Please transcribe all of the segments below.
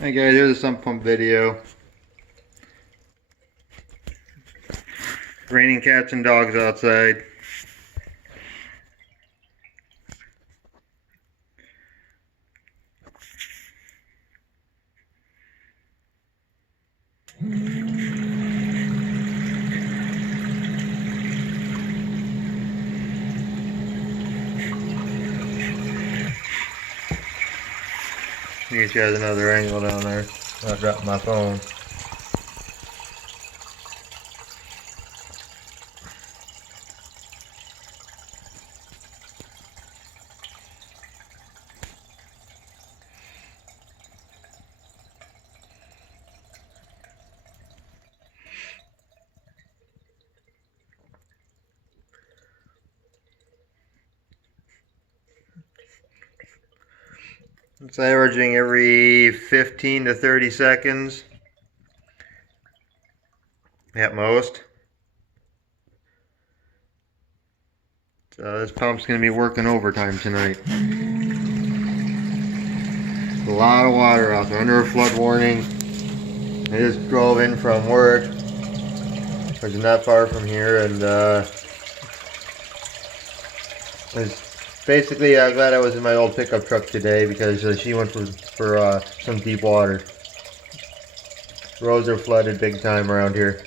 Hey guys, here's a sump pump video. Raining cats and dogs outside. You guys another angle down there. I dropped my phone. It's averaging every 15 to 30 seconds at most. So this pump's going to be working overtime tonight. A lot of water out there, under a flood warning. I just drove in from work, which is not far from here, and basically I'm glad I was in my old pickup truck today because she went for some deep water. Roads are flooded big time around here.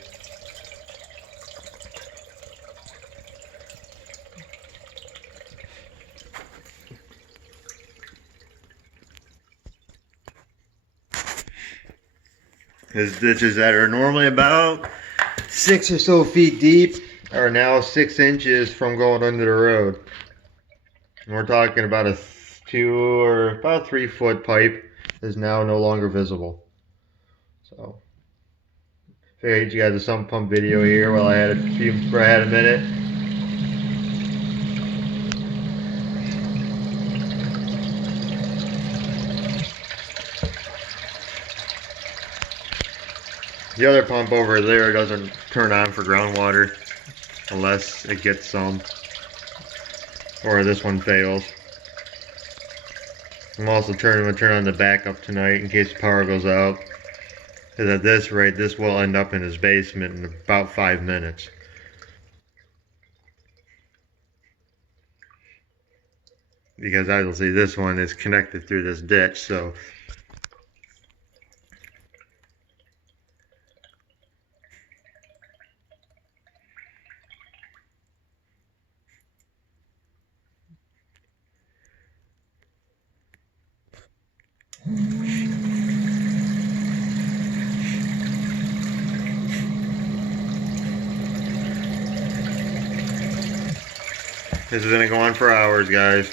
These ditches that are normally about 6 or so feet deep are now 6 inches from going under the road. And we're talking about a 2 or about 3 foot pipe is now no longer visible. So, figured I'd get you guys a sump pump video here while I had a minute. The other pump over there doesn't turn on for groundwater unless it gets some, or this one fails. I'm also going to turn on the backup tonight in case the power goes out. Because at this rate, this will end up in his basement in about 5 minutes. Because obviously this one is connected through this ditch, so this is going to go on for hours, guys.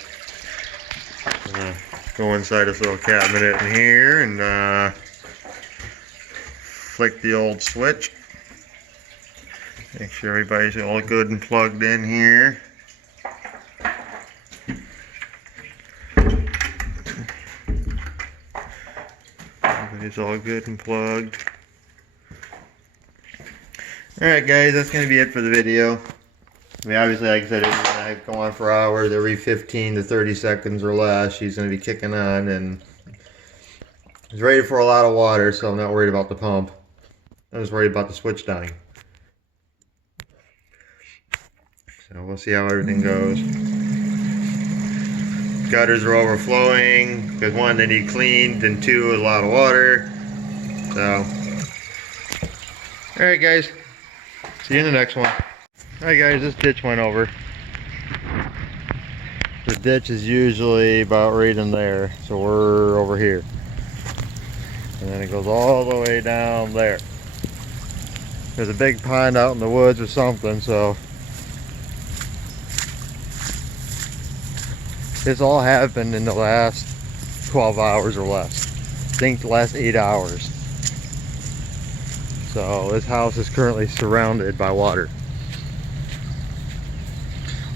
I'm going to go inside this little cabinet in here and flick the old switch. Make sure everybody's all good and plugged in here. Everybody's all good and plugged. Alright guys, that's going to be it for the video. I mean, obviously, like I said, it's going to go on for hours. Every 15 to 30 seconds or less, she's going to be kicking on, and it's rated for a lot of water, so I'm not worried about the pump. I'm just worried about the switch dying. So we'll see how everything goes. Gutters are overflowing, because 1, they need cleaned, and 2, a lot of water. So, alright guys, see you in the next one. Alright guys, this ditch went over. The ditch is usually about right in there, so we're over here. And then it goes all the way down there. There's a big pond out in the woods or something, so this all happened in the last 12 hours or less. I think the last 8 hours. So this house is currently surrounded by water.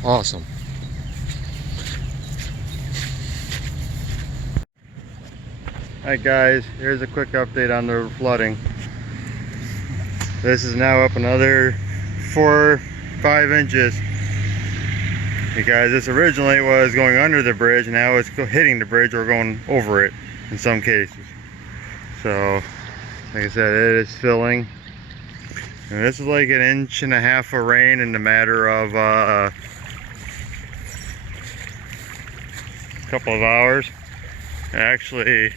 Awesome. Alright guys, here's a quick update on the flooding. This is now up another 4-5 inches. Because this originally was going under the bridge, now it's hitting the bridge or going over it in some cases. So, like I said, it is filling. And this is like 1.5 inches of rain in the matter of a couple of hours. Actually,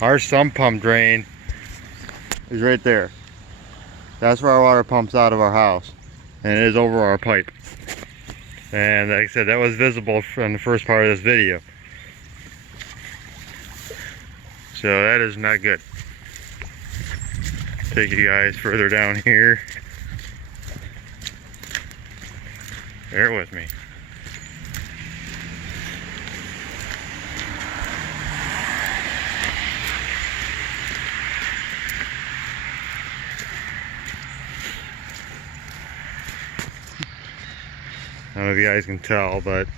our sump pump drain is right there. That's where our water pumps out of our house, and it is over our pipe. And like I said, that was visible from the first part of this video. So that is not good. Take you guys further down here. Bear with me. I don't know if you guys can tell, but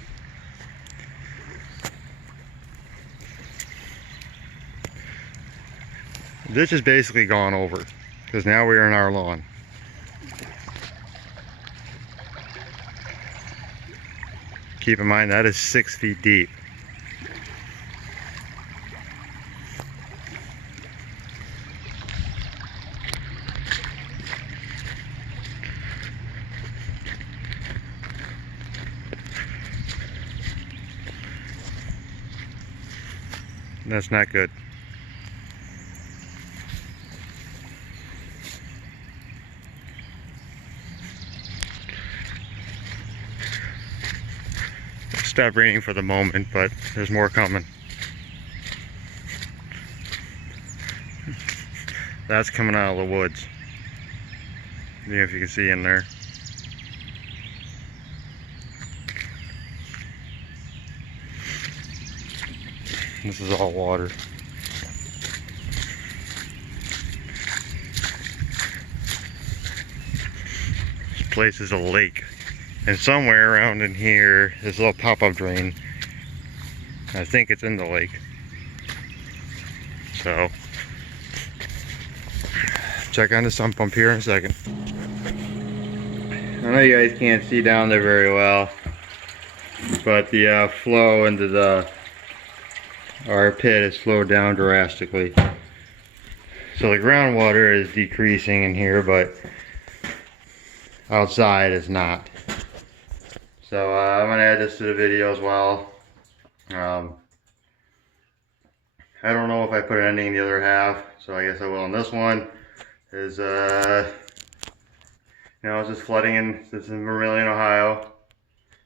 this is basically gone over, because now we are in our lawn. Keep in mind that is 6 feet deep. That's not good. Stop raining for the moment, but there's more coming. That's coming out of the woods. I don't know if you can see in there. This is all water. This place is a lake. And somewhere around in here, this little pop-up drain, I think it's in the lake. So, check on the sump pump here in a second. I know you guys can't see down there very well, but the flow into our pit has slowed down drastically. So the groundwater is decreasing in here, but outside is not. So I'm gonna add this to the video as well. I don't know if I put an ending in the other half, so I guess I will in this one. Is you know, it's just flooding in. This is in Vermilion, Ohio.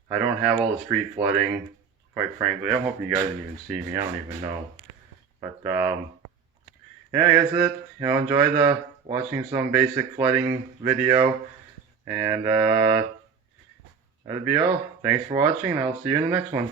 I don't have all the street flooding, quite frankly. I'm hoping you guys didn't even see me. I don't even know. But yeah, I guess it. You know, enjoy watching some basic flooding video, and that'd be all. Thanks for watching, and I'll see you in the next one.